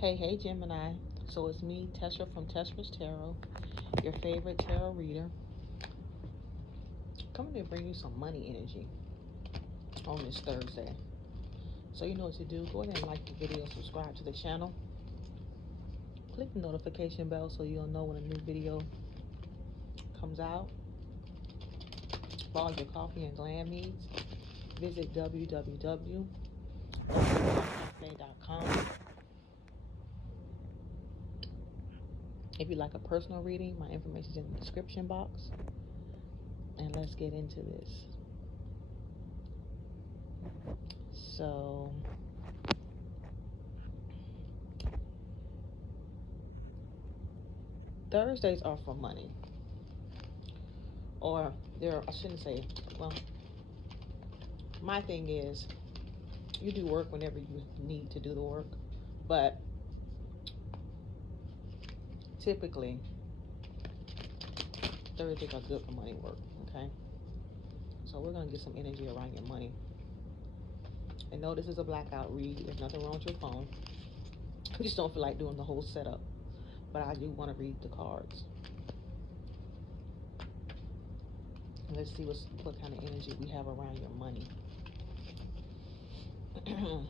Hey, Gemini. So it's me, Tesra from Testra's Tarot, your favorite tarot reader. Coming to bring you some money energy on this Thursday. So you know what to do. Go ahead and like the video, subscribe to the channel. Click the notification bell so you'll know when a new video comes out. For all your coffee and glam needs, visit www.cafe.com. If you'd like a personal reading, my information is in the description box. And let's get into this. So, Thursdays are for money. Or I shouldn't say, well, my thing is, you do work whenever you need to do the work. But typically, Thursdays are good for money work, okay? So we're going to get some energy around your money. And no, this is a blackout read. There's nothing wrong with your phone. I just don't feel like doing the whole setup. But I do want to read the cards. And let's see what kind of energy we have around your money. And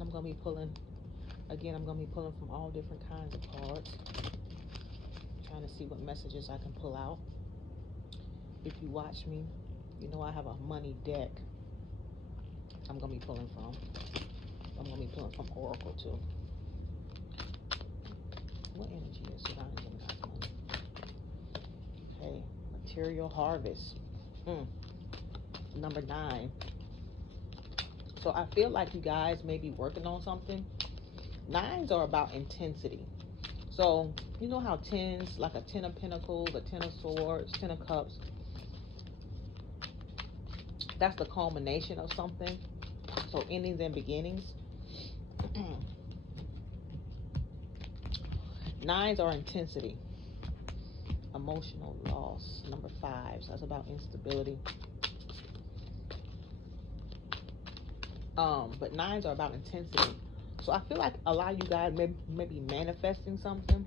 I'm going to be pulling, again, I'm going to be pulling from all different kinds of cards. Trying to see what messages I can pull out. If you watch me, you know I have a money deck I'm going to be pulling from. I'm going to be pulling from Oracle too. What energy is surrounding Gemini's money? Okay, material harvest. Number 9. So I feel like you guys may be working on something. 9s are about intensity. So you know how 10s, like a 10 of Pentacles, a 10 of Swords, 10 of Cups, that's the culmination of something. So endings and beginnings. 9s are intensity. Emotional loss. Number 5. So that's about instability. But 9s are about intensity. So I feel like a lot of you guys may be manifesting something.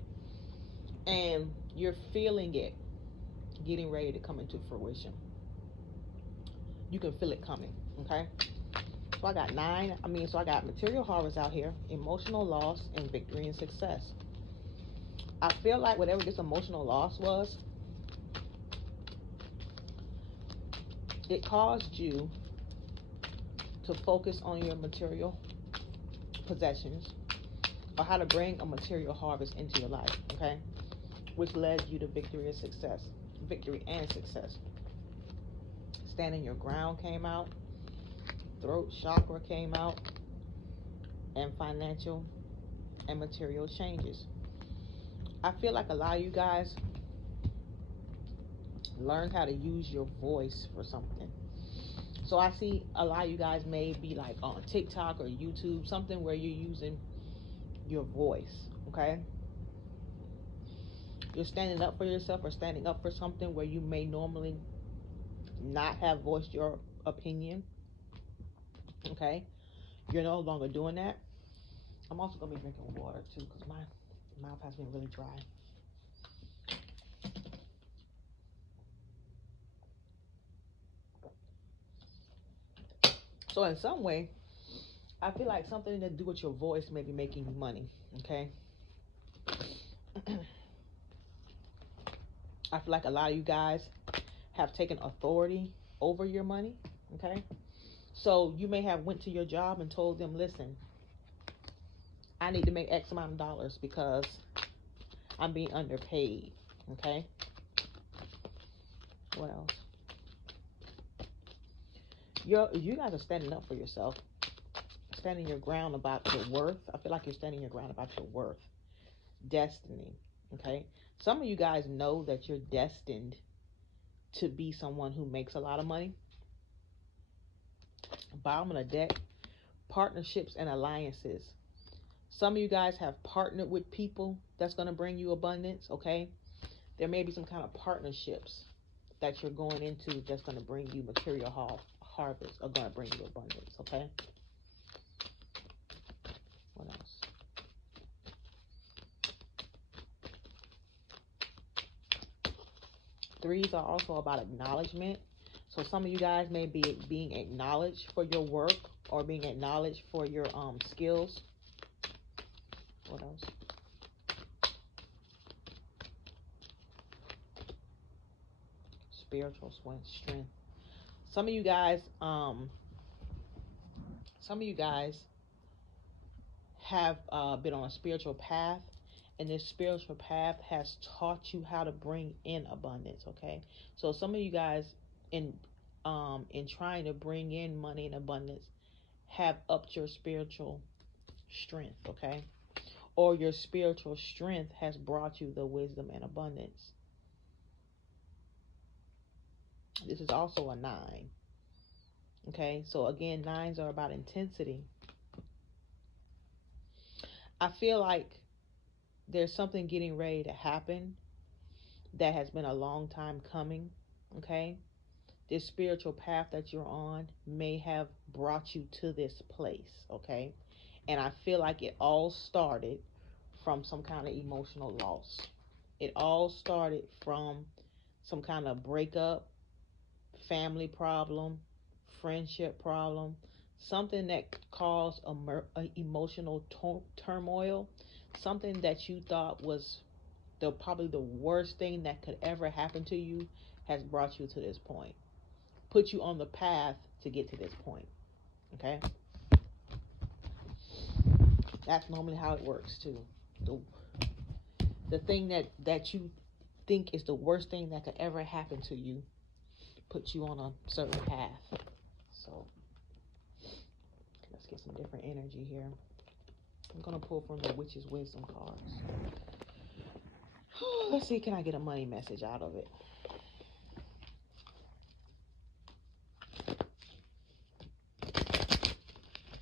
And you're feeling it getting ready to come into fruition. You can feel it coming, okay? So I got 9. So I got material harvest out here, emotional loss, and victory and success. I feel like whatever this emotional loss was, it caused you to focus on your material possessions or how to bring a material harvest into your life, okay? Which led you to victory and success. Victory and success. Standing your ground came out. Throat chakra came out. And financial and material changes. I feel like a lot of you guys learned how to use your voice for something. So I see a lot of you guys may be like on TikTok or YouTube, something where you're using your voice, okay? You're standing up for yourself or standing up for something where you may normally not have voiced your opinion, okay? You're no longer doing that. I'm also going to be drinking water too because my mouth has been really dry. So in some way, I feel like something to do with your voice may be making you money, okay? I feel like a lot of you guys have taken authority over your money, okay? So you may have went to your job and told them, listen, I need to make X amount of dollars because I'm being underpaid, okay? What else? You guys are standing up for yourself, standing your ground about your worth. I feel like you're standing your ground about your worth, destiny, okay? Some of you guys know that you're destined to be someone who makes a lot of money. Bottom of the deck, partnerships and alliances. Some of you guys have partnered with people that's going to bring you abundance, okay? There may be some kind of partnerships that you're going into that's going to bring you material harvest, or going to bring you abundance, okay? What else? Threes are also about acknowledgement. So some of you guys may be being acknowledged for your work, or being acknowledged for your skills. What else? Spiritual strength. Some of you guys have been on a spiritual path, and this spiritual path has taught you how to bring in abundance, okay? So some of you guys in trying to bring in money and abundance have upped your spiritual strength, okay? Or your spiritual strength has brought you the wisdom and abundance. This is also a 9. Okay, so again, 9s are about intensity. I feel like there's something getting ready to happen that has been a long time coming, okay? This spiritual path that you're on may have brought you to this place, okay? And I feel like it all started from some kind of emotional loss. It all started from some kind of breakup, family problem, friendship problem, something that caused a emotional turmoil, something that you thought was probably the worst thing that could ever happen to you, has brought you to this point, put you on the path to get to this point, okay? That's normally how it works too. The thing that you think is the worst thing that could ever happen to you puts you on a certain path. So let's get some different energy here. I'm going to pull from the Witch's Wisdom cards. Let's see, can I get a money message out of it?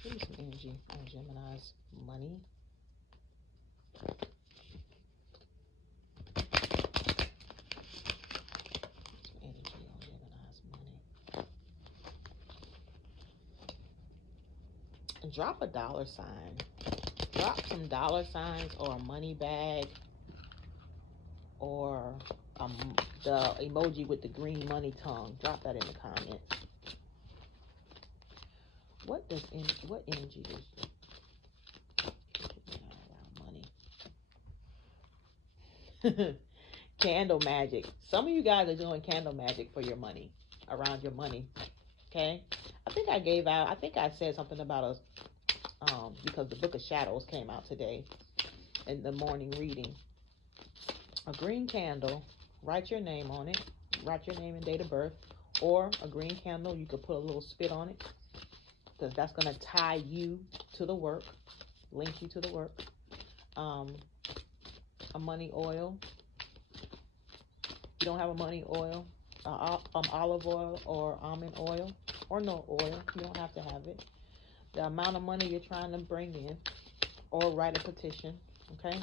Give me some energy on Gemini's money. Some energy on Gemini's money. And drop a dollar sign. Drop some dollar signs, or a money bag, or the emoji with the green money tongue. Drop that in the comments. What energy is around money? Candle magic. Some of you guys are doing candle magic for your money, around your money. Okay? I think I said something about us because the Book of Shadows came out today in the morning reading. A green candle, write your name on it, write your name and date of birth, or a green candle, you could put a little spit on it, because that's going to tie you to the work, link you to the work. A money oil. You don't have a money oil, olive oil or almond oil, or no oil, you don't have to have it. The amount of money you're trying to bring in, or write a petition, okay?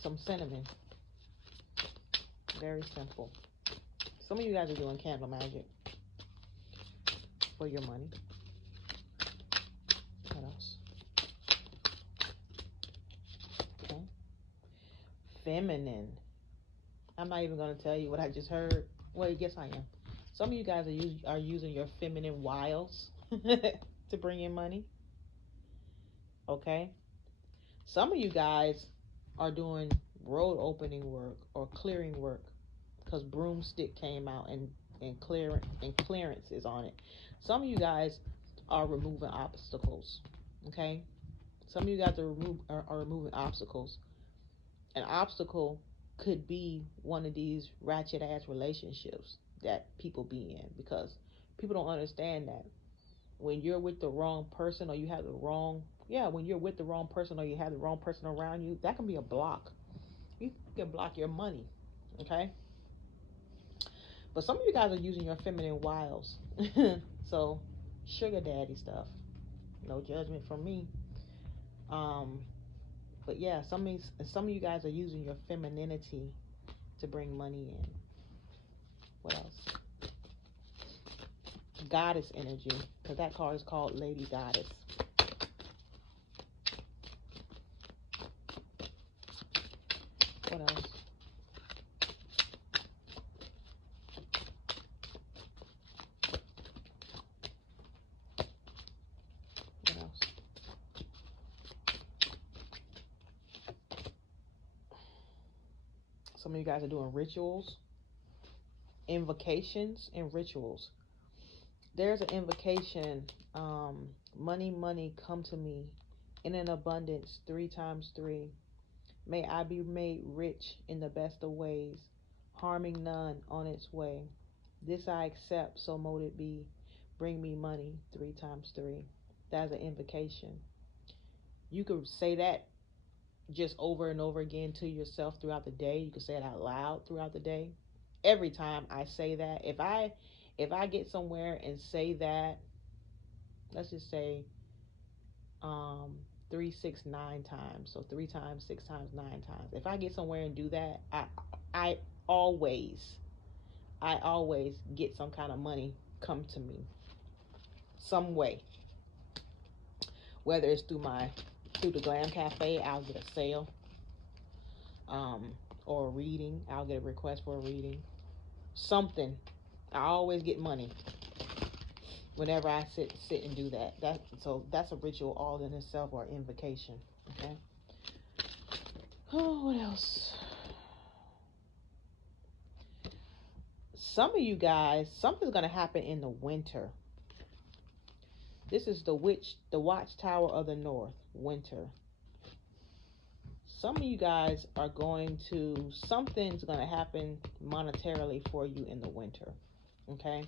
Some cinnamon. Very simple. Some of you guys are doing candle magic for your money. What else? Okay. Feminine. I'm not even going to tell you what I just heard. Well, yes, I am. Some of you guys are using your feminine wiles to bring in money. Okay. Some of you guys are doing road opening work or clearing work, because broomstick came out and clearance is on it. Some of you guys are removing obstacles. Okay. Some of you guys are removing obstacles. An obstacle could be one of these ratchet ass relationships that people be in, because people don't understand that when you're with the wrong person, or you have the wrong when you're with the wrong person, or you have the wrong person around you, that can be a block. You can block your money. Okay. But some of you guys are using your feminine wiles. So sugar daddy stuff, no judgment from me. But yeah, some of you guys are using your femininity to bring money in. What else? Goddess energy, because that card is called Lady Goddess. What else? What else? Some of you guys are doing rituals, invocations, and rituals. There's an invocation, money, money, come to me in an abundance, 3 times 3. May I be made rich in the best of ways, harming none on its way. This I accept, so mote it be. Bring me money, 3 times 3. That's an invocation. You could say that just over and over again to yourself throughout the day. You could say it out loud throughout the day. Every time I say that, if I get somewhere and say that, let's just say 3, 6, 9 times. So 3 times, 6 times, 9 times. If I get somewhere and do that, I always get some kind of money come to me some way. Whether it's through the Glam Cafe, I'll get a sale, or a reading. I'll get a request for a reading. Something. I always get money whenever I sit and do that. So that's a ritual all in itself, or invocation. Okay. Oh, what else? Some of you guys, something's gonna happen in the winter. This is the Watchtower of the North, winter. Some of you guys are something's gonna happen monetarily for you in the winter. Okay.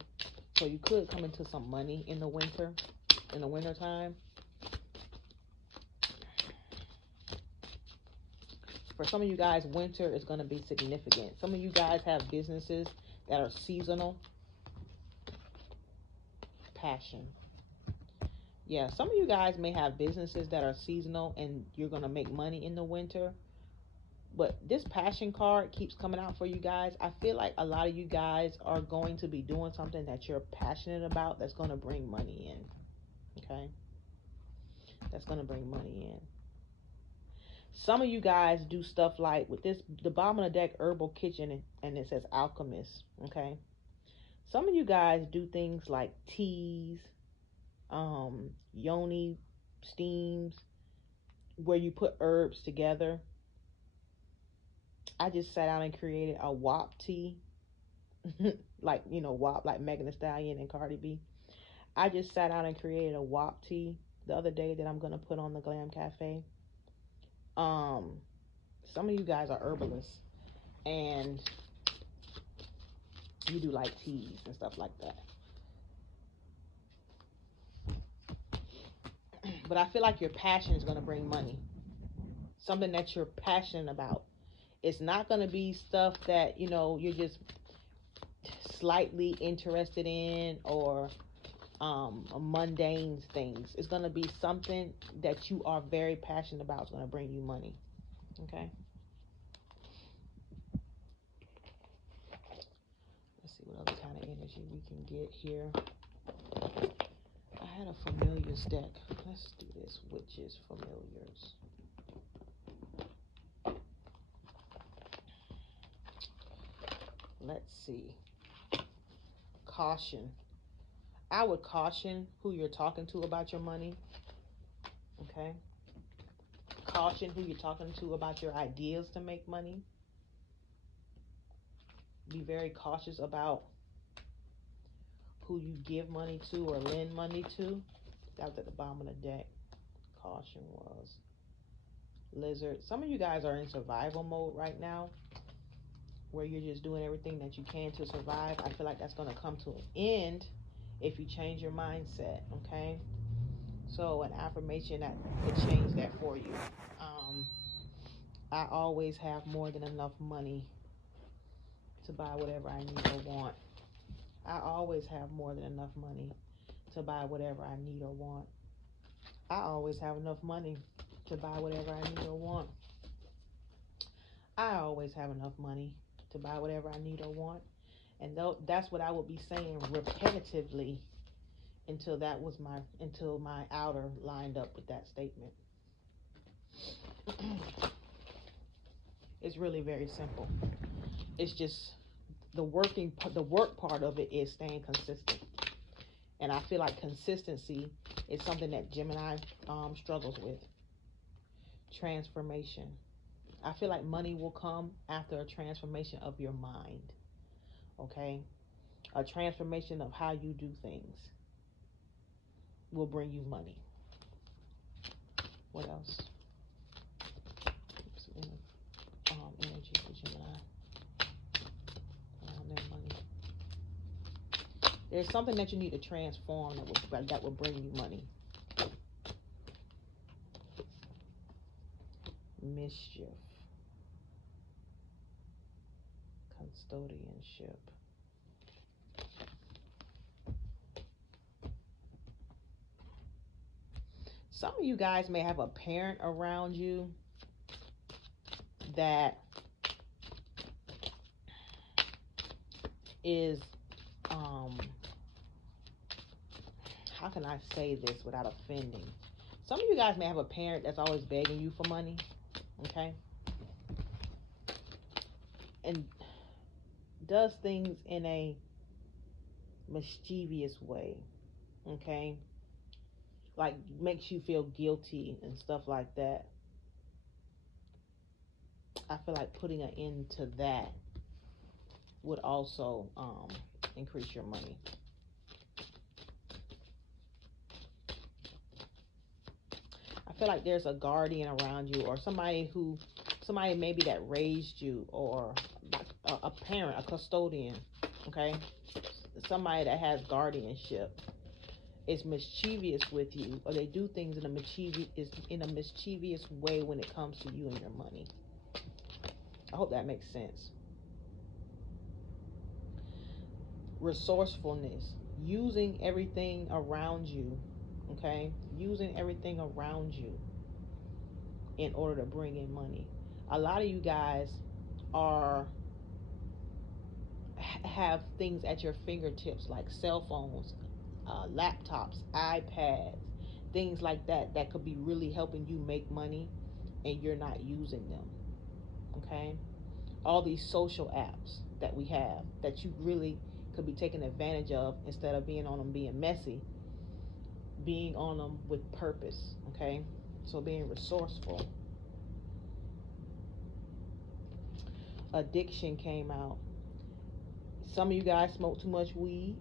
So you could come into some money in the winter time. For some of you guys, winter is going to be significant. Some of you guys have businesses that are seasonal. Passion. Yeah, some of you guys may have businesses that are seasonal and you're going to make money in the winter. But this passion card keeps coming out for you guys. I feel like a lot of you guys are going to be doing something that you're passionate about that's going to bring money in. Okay? That's going to bring money in. Some of you guys do stuff like with the bottom of the deck, Herbal Kitchen, and it says Alchemist. Okay? Some of you guys do things like teas, yoni steams, where you put herbs together. I just sat down and created a WAP tea. Like, WAP, like Megan Thee Stallion and Cardi B. I just sat down and created a WAP tea the other day that I'm going to put on the Glam Cafe. Some of you guys are herbalists and you do like teas and stuff like that. But I feel like your passion is going to bring money. Something that you're passionate about. It's not going to be stuff that, you're just slightly interested in, or mundane things. It's going to be something that you are very passionate about. It's going to bring you money. Okay? Let's see what other kind of energy we can get here. I had a familiars deck. Let's do this. Witches, familiars. Let's see. Caution. I would caution who you're talking to about your money. Okay? Caution who you're talking to about your ideas to make money. Be very cautious about who you give money to or lend money to. That was at the bottom of the deck. Caution was Lizard. Some of you guys are in survival mode right now, where you're just doing everything that you can to survive. I feel like that's going to come to an end if you change your mindset. Okay? So an affirmation that could change that for you. I always have more than enough money to buy whatever I need or want. I always have more than enough money to buy whatever I need or want. I always have enough money to buy whatever I need or want. I always have enough money to buy whatever I need or want. And that's what I would be saying repetitively until my outer lined up with that statement. It's really very simple. It's just the work part of it is staying consistent. And I feel like consistency is something that Gemini struggles with. Transformation. I feel like money will come after a transformation of your mind. Okay? A transformation of how you do things will bring you money. What else? Energy for Gemini around their money. There's something that you need to transform that will bring you money. Mischief. Custodianship. Some of you guys may have a parent around you that is, how can I say this without offending? Some of you guys may have a parent that's always begging you for money, okay? And does things in a mischievous way, okay? Like makes you feel guilty and stuff like that. I feel like putting an end to that would also increase your money. I feel like there's a guardian around you, or somebody maybe that raised you, or a parent, a custodian, okay? Somebody that has guardianship is mischievous with you, or they do things in a mischievous way when it comes to you and your money. I hope that makes sense. Resourcefulness, using everything around you, okay? Using everything around you in order to bring in money. A lot of you guys have things at your fingertips, like cell phones, laptops, iPads, things like that could be really helping you make money, and you're not using them, okay? All these social apps that we have that you really could be taking advantage of, instead of being on them being messy, being on them with purpose, okay? So being resourceful. Addiction came out. Some of you guys smoke too much weed.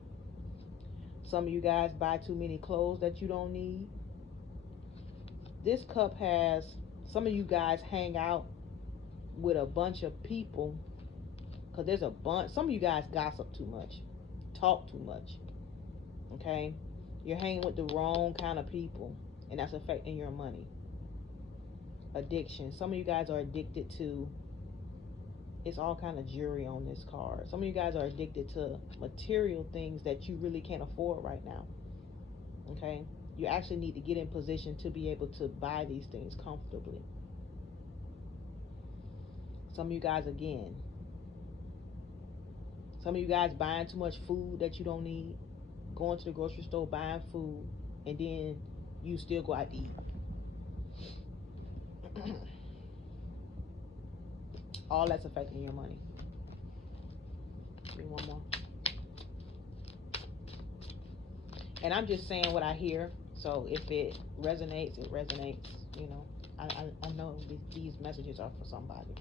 Some of you guys buy too many clothes that you don't need. This cup has, some of you guys hang out with a bunch of people, because there's a bunch. Some of you guys gossip too much, talk too much, okay? You're hanging with the wrong kind of people, and that's affecting your money. Addiction. Some of you guys are addicted to, it's all kind of jury on this card. Some of you guys are addicted to material things that you really can't afford right now, okay? You actually need to get in position to be able to buy these things comfortably. Some of you guys, again, some of you guys buying too much food that you don't need, going to the grocery store, buying food, and then you still go out to eat. All that's affecting your money. Give me one more. And I'm just saying what I hear. So if it resonates, it resonates. You know, I know these messages are for somebody.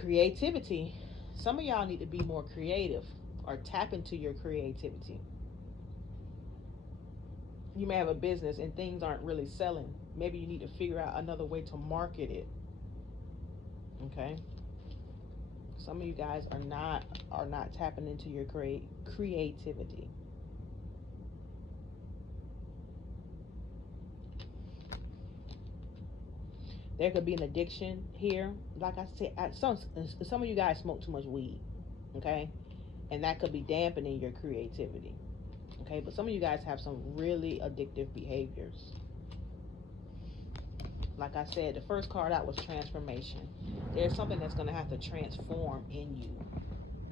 Creativity. Some of y'all need to be more creative, or tap into your creativity. You may have a business and things aren't really selling. Maybe you need to figure out another way to market it. Okay? Some of you guys are not tapping into your creativity. There could be an addiction here. Like I said, some of you guys smoke too much weed, okay? And that could be dampening your creativity, okay? But some of you guys have some really addictive behaviors. Like I said, the first card out was transformation. There's something that's going to have to transform in you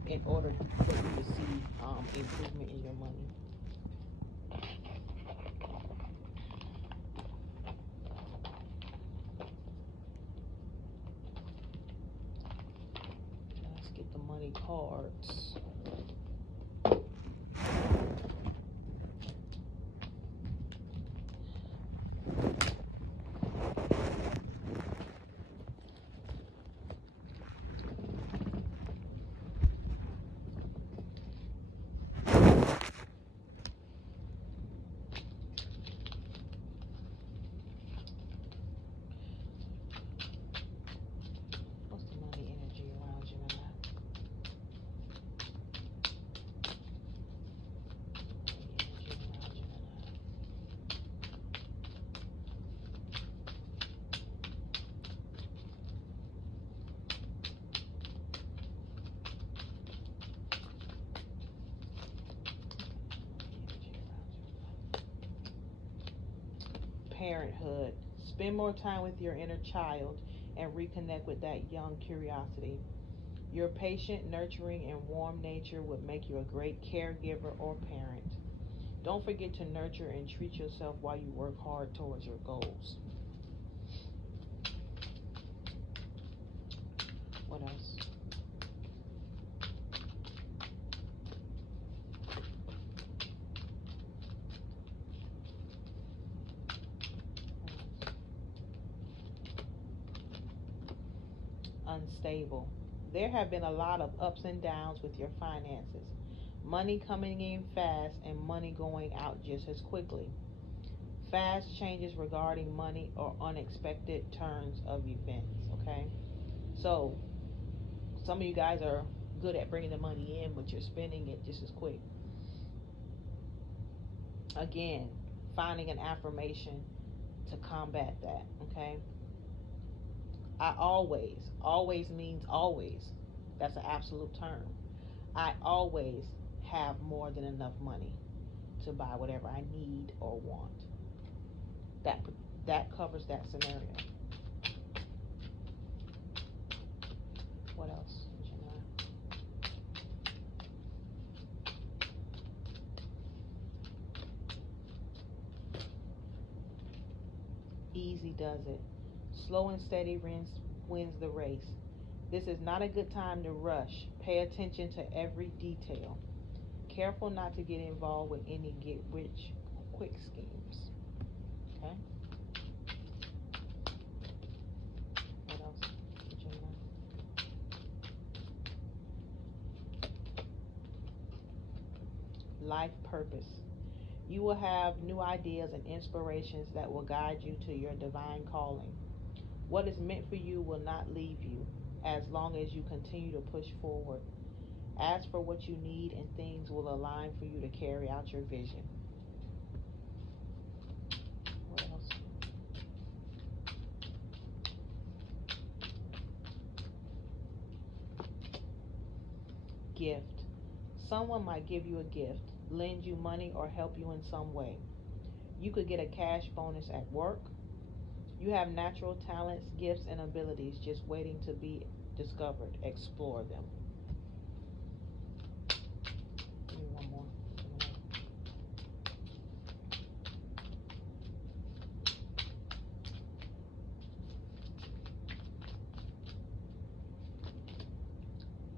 in order for you to see improvement in your money. Let's get the money cards. Parenthood. Spend more time with your inner child and reconnect with that young curiosity. Your patient, nurturing, and warm nature would make you a great caregiver or parent. Don't forget to nurture and treat yourself while you work hard towards your goals. What else? Unstable. There have been a lot of ups and downs with your finances. Money coming in fast and money going out just as quickly. Fast changes regarding money or unexpected turns of events, okay? So, some of you guys are good at bringing the money in, but you're spending it just as quick. Again, finding an affirmation to combat that, okay? I always means always. That's an absolute term. I always have more than enough money to buy whatever I need or want. That covers that scenario. What else, Gemini? Easy does it. Slow and steady wins the race. This is not a good time to rush. Pay attention to every detail. Careful not to get involved with any get-rich-quick schemes. Okay? What else, Gemini? Life purpose. You will have new ideas and inspirations that will guide you to your divine calling. What is meant for you will not leave you as long as you continue to push forward. Ask for what you need and things will align for you to carry out your vision. What else? Gift. Someone might give you a gift, lend you money, or help you in some way. You could get a cash bonus at work. You have natural talents, gifts, and abilities just waiting to be discovered. Explore them. Give me one more.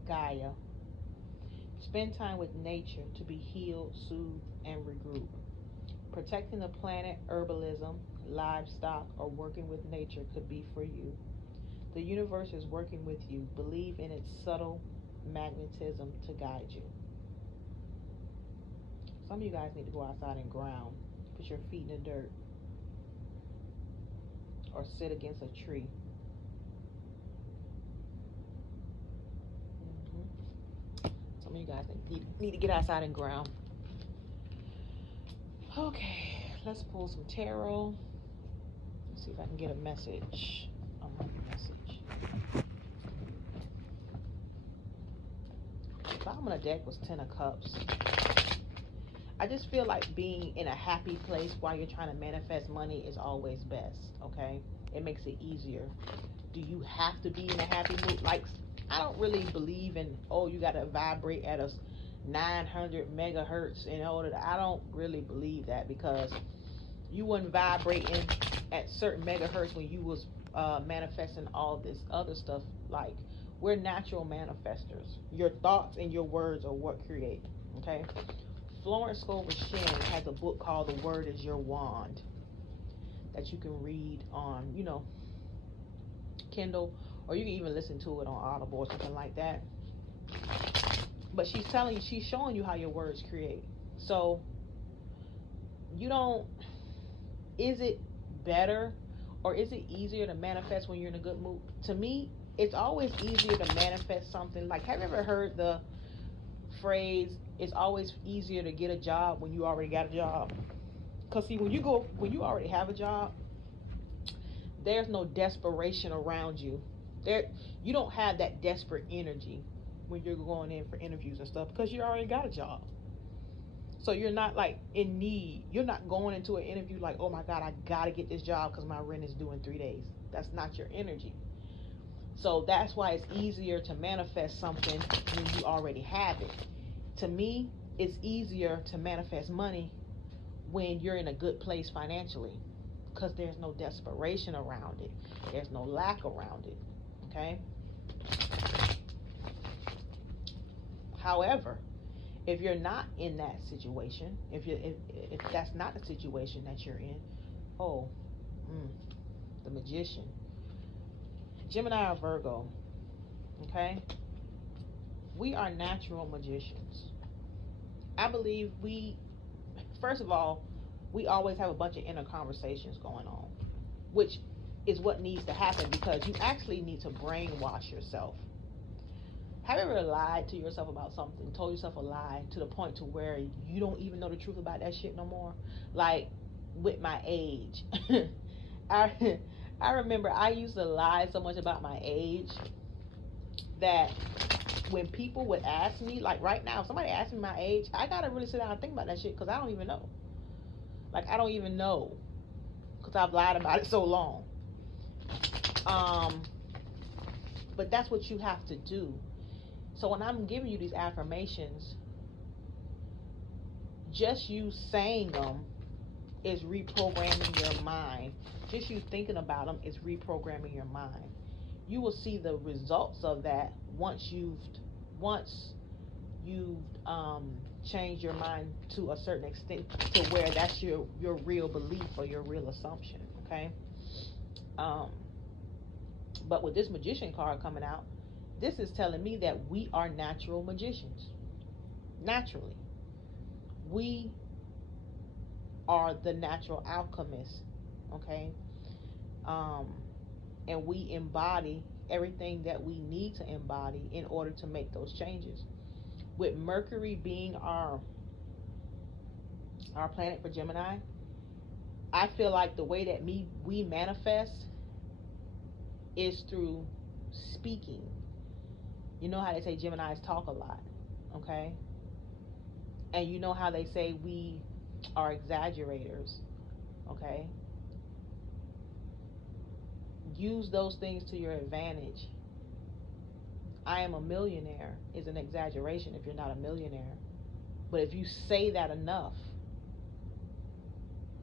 Gaia. Spend time with nature to be healed, soothed, and regroup. Protecting the planet, herbalism, livestock, or working with nature could be for you. The universe is working with you. Believe in its subtle magnetism to guide you. Some of you guys need to go outside and ground. Put your feet in the dirt. Or sit against a tree. Some of you guys need to get outside and ground. Okay, let's pull some tarot. Let's see if I can get a message. Bottom of the deck was 10 of Cups. I just feel like being in a happy place while you're trying to manifest money is always best, okay? It makes it easier. Do you have to be in a happy mood? Like, I don't really believe in, oh, you got to vibrate at a 900 megahertz in order to, I don't really believe that, because you wasn't vibrating at certain megahertz when you was manifesting all this other stuff. Like, we're natural manifestors. Your thoughts and your words are what create. Okay. Florence Scovel Shinn has a book called The Word Is Your Wand that you can read on, Kindle, or you can even listen to it on Audible or something like that. But she's showing you how your words create. So is it better or is it easier to manifest when you're in a good mood? To me, it's always easier to manifest something. Like, have you ever heard the phrase, it's always easier to get a job when you already got a job? Because see, when you already have a job, there's no desperation around you. You don't have that desperate energy when you're going in for interviews and stuff, because you already got a job. So you're not like in need. You're not going into an interview like, oh my God, I gotta get this job because my rent is due in 3 days. That's not your energy. So that's why it's easier to manifest something when you already have it. To me, it's easier to manifest money when you're in a good place financially, because there's no desperation around it. There's no lack around it. Okay? However, if you're not in that situation, if that's not the situation that you're in, the Magician, Gemini or Virgo, okay? We are natural magicians. I believe first of all, we always have a bunch of inner conversations going on, which is what needs to happen, because you actually need to brainwash yourself. Have you ever lied to yourself about something, told yourself a lie to the point to where you don't even know the truth about that shit no more? Like, with my age. I remember I used to lie so much about my age that when people would ask me, like right now, if somebody asks me my age, I gotta really sit down and think about that shit, because I don't even know. Like, I don't even know, because I've lied about it so long. But that's what you have to do. So when I'm giving you these affirmations, just you saying them is reprogramming your mind. Just you thinking about them is reprogramming your mind. You will see the results of that once you've changed your mind to a certain extent, to where that's your real belief or your real assumption. Okay. But with this Magician card coming out, this is telling me that we are natural magicians. Naturally. We are the natural alchemists. Okay? And we embody everything that we need to embody in order to make those changes. With Mercury being our planet for Gemini, I feel like the way that we manifest is through speaking. You know how they say Geminis talk a lot, okay? And you know how they say we are exaggerators, okay? Use those things to your advantage. I am a millionaire is an exaggeration if you're not a millionaire. But if you say that enough,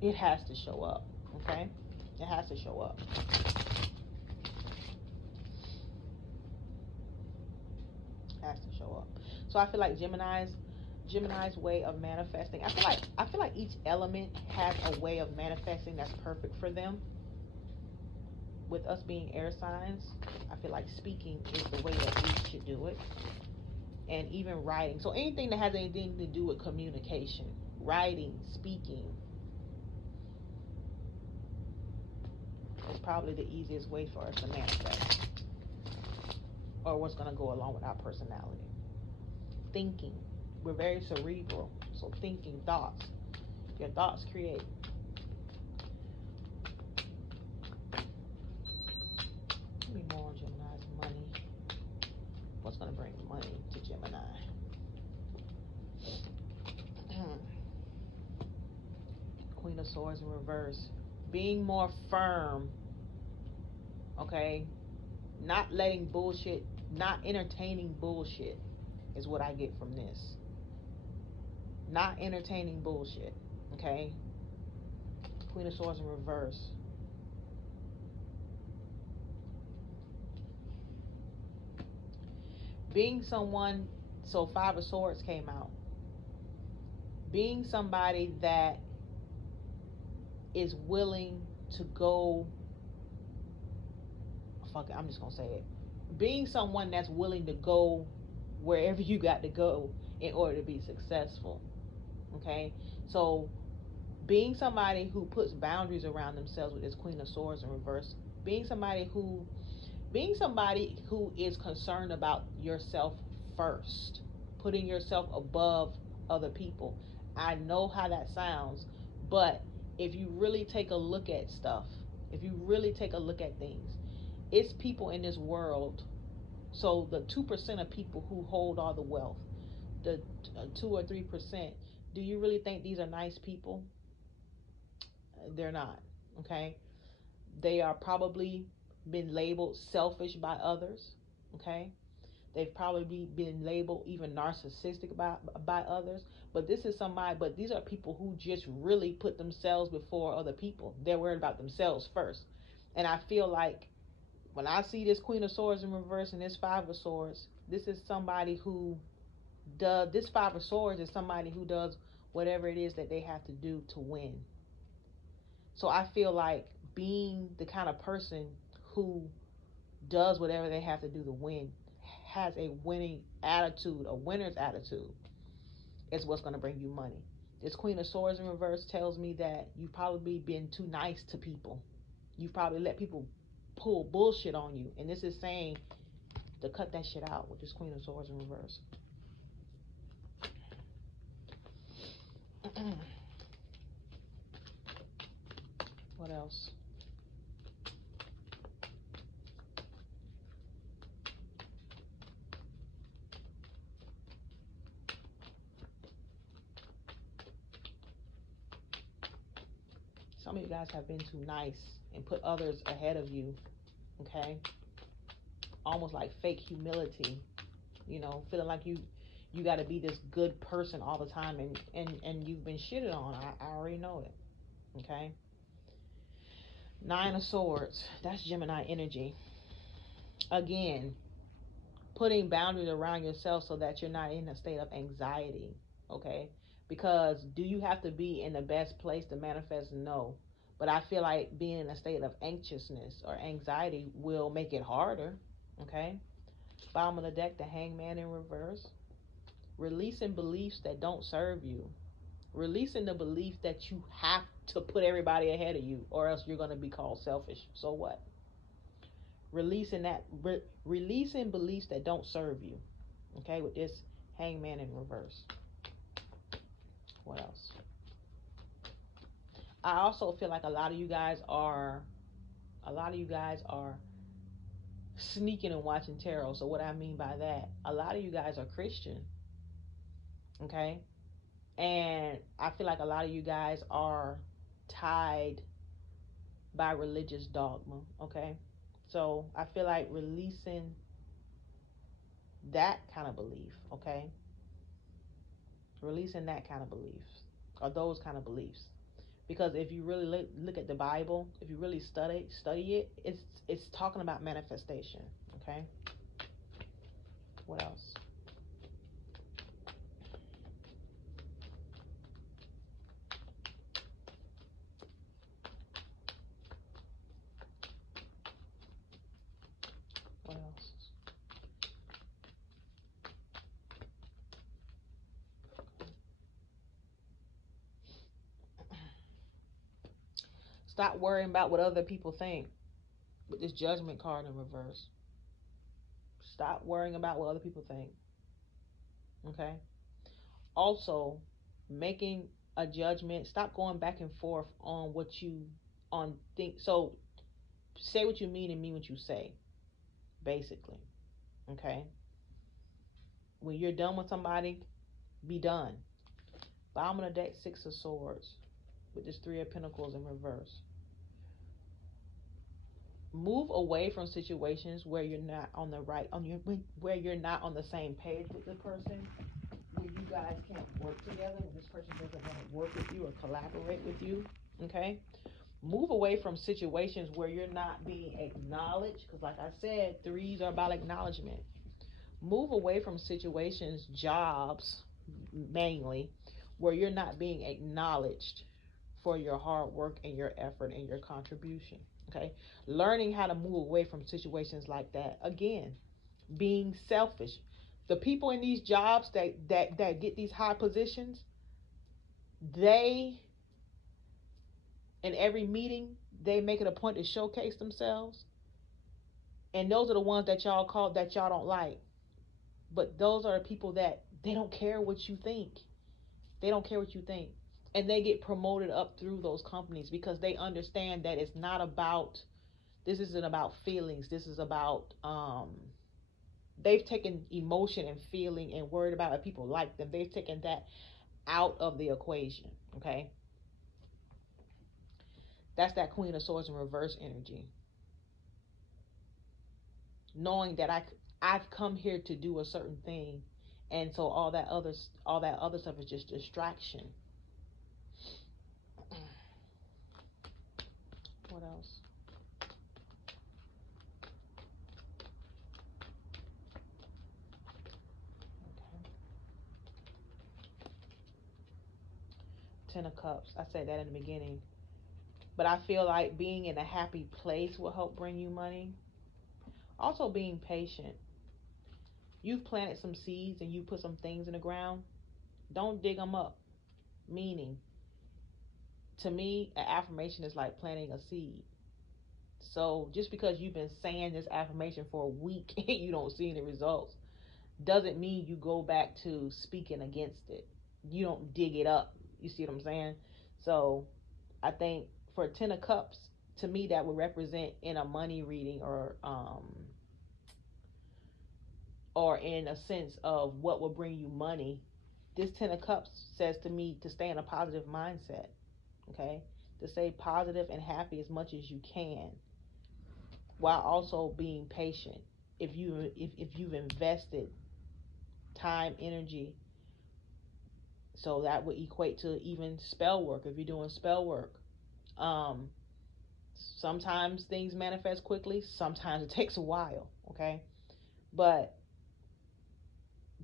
it has to show up, okay? It has to show up. Has to show up. So I feel like Gemini's way of manifesting, I feel like each element has a way of manifesting that's perfect for them. With us being air signs, I feel like speaking is the way that we should do it. And even writing. So anything that has anything to do with communication, writing, speaking, is probably the easiest way for us to manifest, or what's going to go along with our personality. Thinking, we're very cerebral, so thinking, thoughts, your thoughts create. Give me more on Gemini's money. What's going to bring money to Gemini? Queen of Swords in reverse. Being more firm Okay? Not letting bullshit, not entertaining bullshit is what I get from this. Not entertaining bullshit. Okay? Queen of Swords in reverse. Being someone, so Five of Swords came out. Being somebody that is willing to go, fuck it, I'm just gonna say it. Being someone that's willing to go wherever you got to go in order to be successful. Okay? So being somebody who puts boundaries around themselves with this Queen of Swords in reverse. Being somebody who is concerned about yourself first, putting yourself above other people. I know how that sounds, but if you really take a look at stuff, if you really take a look at things, it's people in this world. So the 2% of people who hold all the wealth, the 2 or 3%, do you really think these are nice people? They're not. Okay? They are probably been labeled selfish by others. Okay? They've probably been labeled even narcissistic by others. But this is somebody, but these are people who just really put themselves before other people. They're worried about themselves first. And I feel like when I see this Queen of Swords in reverse and this Five of Swords, this is somebody who does, this Five of Swords is somebody who does whatever it is that they have to do to win. So I feel like being the kind of person who does whatever they have to do to win, has a winning attitude, a winner's attitude, is what's going to bring you money. This Queen of Swords in reverse tells me that you've probably been too nice to people. You've probably let people pull bullshit on you. And this is saying to cut that shit out with this Queen of Swords in reverse. What else? Some of you guys have been too nice and put others ahead of you. Okay? Almost like fake humility. You know, feeling like you got to be this good person all the time, and you've been shitted on. I already know it. Okay? Nine of Swords. That's Gemini energy. Again, putting boundaries around yourself so that you're not in a state of anxiety. Okay? Because do you have to be in the best place to manifest? No. But I feel like being in a state of anxiousness or anxiety will make it harder. Okay? Bottom of the deck, the Hangman in reverse. Releasing beliefs that don't serve you. Releasing the belief that you have to put everybody ahead of you or else you're going to be called selfish. So what? Releasing that, releasing beliefs that don't serve you. Okay, with this Hangman in reverse. What else? I also feel like a lot of you guys are sneaking and watching tarot. So what I mean by that, a lot of you guys are Christian. Okay? And I feel like a lot of you guys are tied by religious dogma. Okay? So I feel like releasing that kind of belief. Okay? Releasing that kind of beliefs or those kind of beliefs. Because if you really look at the Bible, if you really study it, it's talking about manifestation. Okay? What else? What else? Stop worrying about what other people think with this Judgment card in reverse. Stop worrying about what other people think. Okay? Also, making a judgment. Stop going back and forth on what you think. So, say what you mean and mean what you say. Basically. Okay? When you're done with somebody, be done. Bottom of the deck, Six of Swords with this Three of Pentacles in reverse. Move away from situations where you're not on the right on your where you're not on the same page with the person, where you guys can't work together, when this person doesn't want to work with you or collaborate with you. Okay, move away from situations where you're not being acknowledged, because like I said, threes are about acknowledgement. Move away from situations, jobs mainly, where you're not being acknowledged for your hard work and your effort and your contribution. Okay, learning how to move away from situations like that. Again, being selfish. The people in these jobs that get these high positions, they, in every meeting, they make it a point to showcase themselves. And those are the ones that y'all call, that y'all don't like. But those are the people that they don't care what you think. They don't care what you think. And they get promoted up through those companies because they understand that it's not about, this isn't about feelings. This is about, they've taken emotion and feeling and worried about if people like them. They've taken that out of the equation. Okay. That's that Queen of Swords in reverse energy. Knowing that I've come here to do a certain thing, and so all that other stuff is just distraction. What else? Okay. Ten of Cups. I said that in the beginning. But I feel like being in a happy place will help bring you money. Also being patient. You've planted some seeds and you put some things in the ground. Don't dig them up. Meaning, to me, an affirmation is like planting a seed. So just because you've been saying this affirmation for a week and you don't see any results, doesn't mean you go back to speaking against it. You don't dig it up. You see what I'm saying? So I think for Ten of Cups, to me, that would represent in a money reading, or in a sense of what will bring you money. This Ten of Cups says to me to stay in a positive mindset. Okay, to stay positive and happy as much as you can, while also being patient. If you've invested time, energy, so that would equate to even spell work. If you're doing spell work, um, sometimes things manifest quickly. Sometimes it takes a while. Okay, but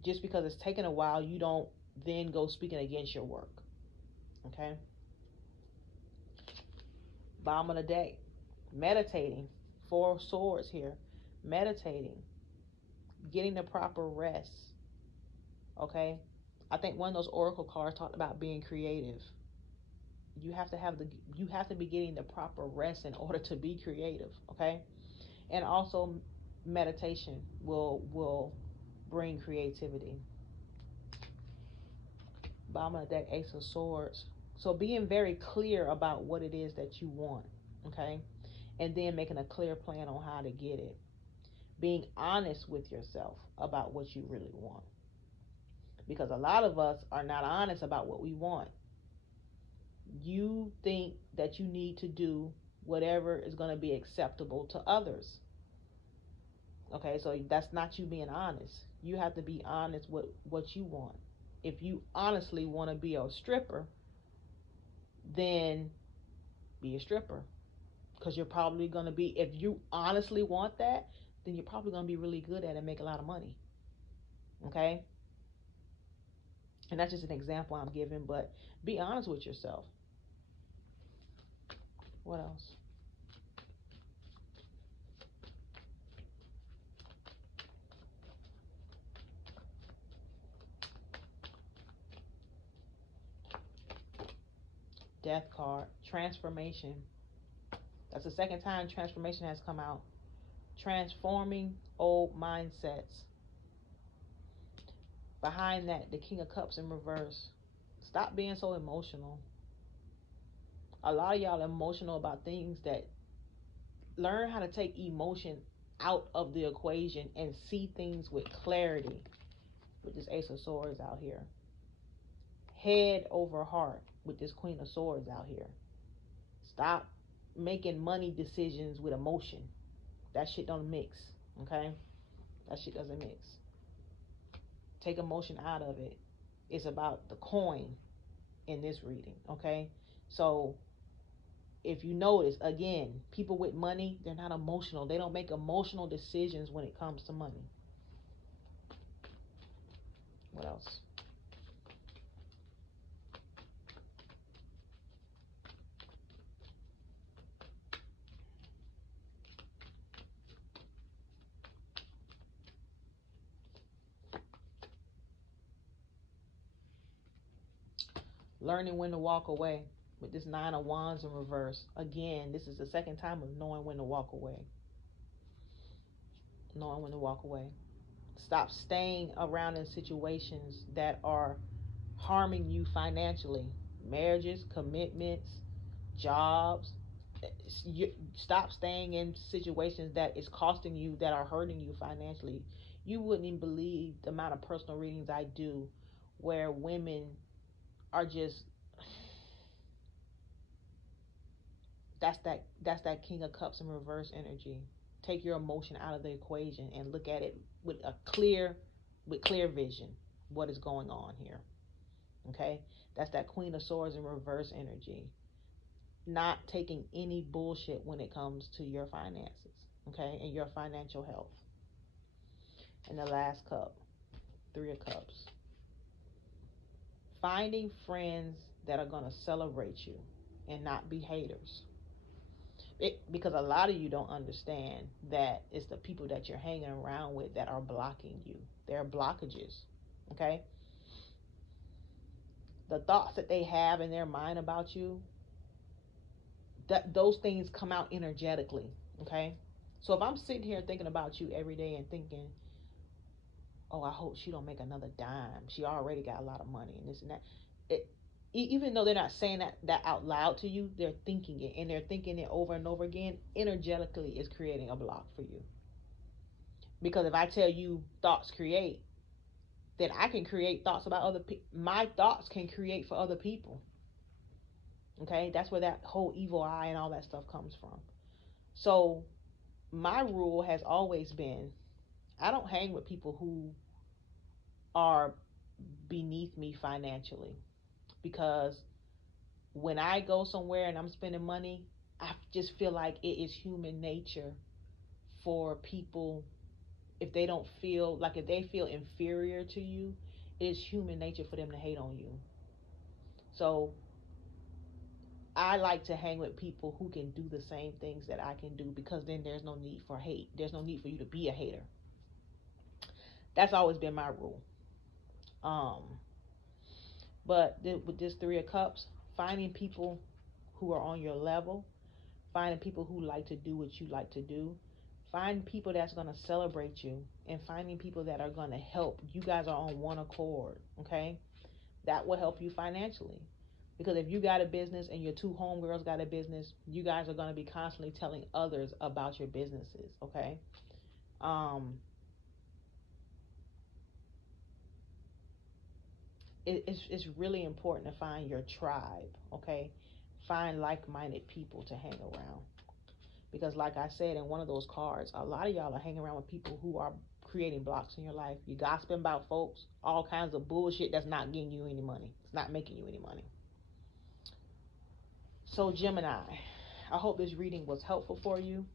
just because it's taken a while, you don't then go speaking against your work. Okay. Bottom of the deck, meditating. Four of Swords here. Meditating, getting the proper rest. Okay, I think one of those oracle cards talked about being creative. You have to be getting the proper rest in order to be creative. Okay, and also meditation will bring creativity. Bottom of the deck, Ace of Swords. So being very clear about what it is that you want. Okay, and then making a clear plan on how to get it. Being honest with yourself about what you really want, because a lot of us are not honest about what we want. You think that you need to do whatever is going to be acceptable to others. Okay, so that's not you being honest. You have to be honest with what you want. If you honestly want to be a stripper, then be a stripper. Because you're probably going to be, if you honestly want that, then you're probably going to be really good at it and make a lot of money. Okay? And that's just an example I'm giving, but be honest with yourself. What else? Death card. Transformation. That's the second time transformation has come out. Transforming old mindsets. Behind that, the King of Cups in reverse. Stop being so emotional. A lot of y'all are emotional about things that, learn how to take emotion out of the equation and see things with clarity. With this Ace of Swords out here. Head over heart with this Queen of Swords out here. Stop making money decisions with emotion. That shit don't mix, okay? That shit doesn't mix. Take emotion out of it. It's about the coin in this reading, okay? So if you notice, again, people with money, they're not emotional. They don't make emotional decisions when it comes to money. What else? Learning when to walk away with this 9 of Wands in reverse. Again, this is the second time of knowing when to walk away. Knowing when to walk away. Stop staying around in situations that are harming you financially. Marriages, commitments, jobs. Stop staying in situations that is costing you, that are hurting you financially. You wouldn't even believe the amount of personal readings I do where women are just, that's that King of Cups in reverse energy. Take your emotion out of the equation and look at it with clear vision. What is going on here? Okay, that's that Queen of Swords in reverse energy. Not taking any bullshit when it comes to your finances, okay, and your financial health. And the last cup, 3 of Cups. Finding friends that are going to celebrate you and not be haters. Because a lot of you don't understand that it's the people that you're hanging around with that are blocking you. They're blockages, okay? The thoughts that they have in their mind about you, those things come out energetically, okay? So if I'm sitting here thinking about you every day and thinking, oh, I hope she don't make another dime. She already got a lot of money and this and that. Even though they're not saying that out loud to you, they're thinking it, and they're thinking it over and over again. Energetically, is creating a block for you. Because if I tell you thoughts create, then I can create thoughts about other people. My thoughts can create for other people. Okay, that's where that whole evil eye and all that stuff comes from. So my rule has always been, I don't hang with people who are beneath me financially, because when I go somewhere and I'm spending money, I just feel like it is human nature for people, if they don't feel like, if they feel inferior to you, it is human nature for them to hate on you. So I like to hang with people who can do the same things that I can do, because then there's no need for hate. There's no need for you to be a hater. That's always been my rule. But with this 3 of Cups, finding people who are on your level, finding people who like to do what you like to do, find people that's going to celebrate you, and finding people that are going to help. You guys are on one accord, okay? That will help you financially. Because if you got a business and your 2 homegirls got a business, you guys are going to be constantly telling others about your businesses, okay? It's really important to find your tribe, okay? Find like-minded people to hang around. Because like I said in one of those cards, a lot of y'all are hanging around with people who are creating blocks in your life. You gossiping about folks, all kinds of bullshit that's not getting you any money. It's not making you any money. So Gemini, I hope this reading was helpful for you.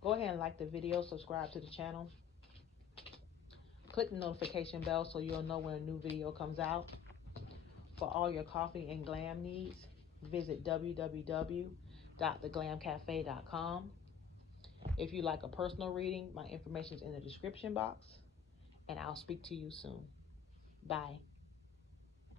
Go ahead and like the video, subscribe to the channel. Click the notification bell so you'll know when a new video comes out. For all your coffee and glam needs, visit www.theglamcafe.com. If you like a personal reading, my information is in the description box, and I'll speak to you soon. Bye.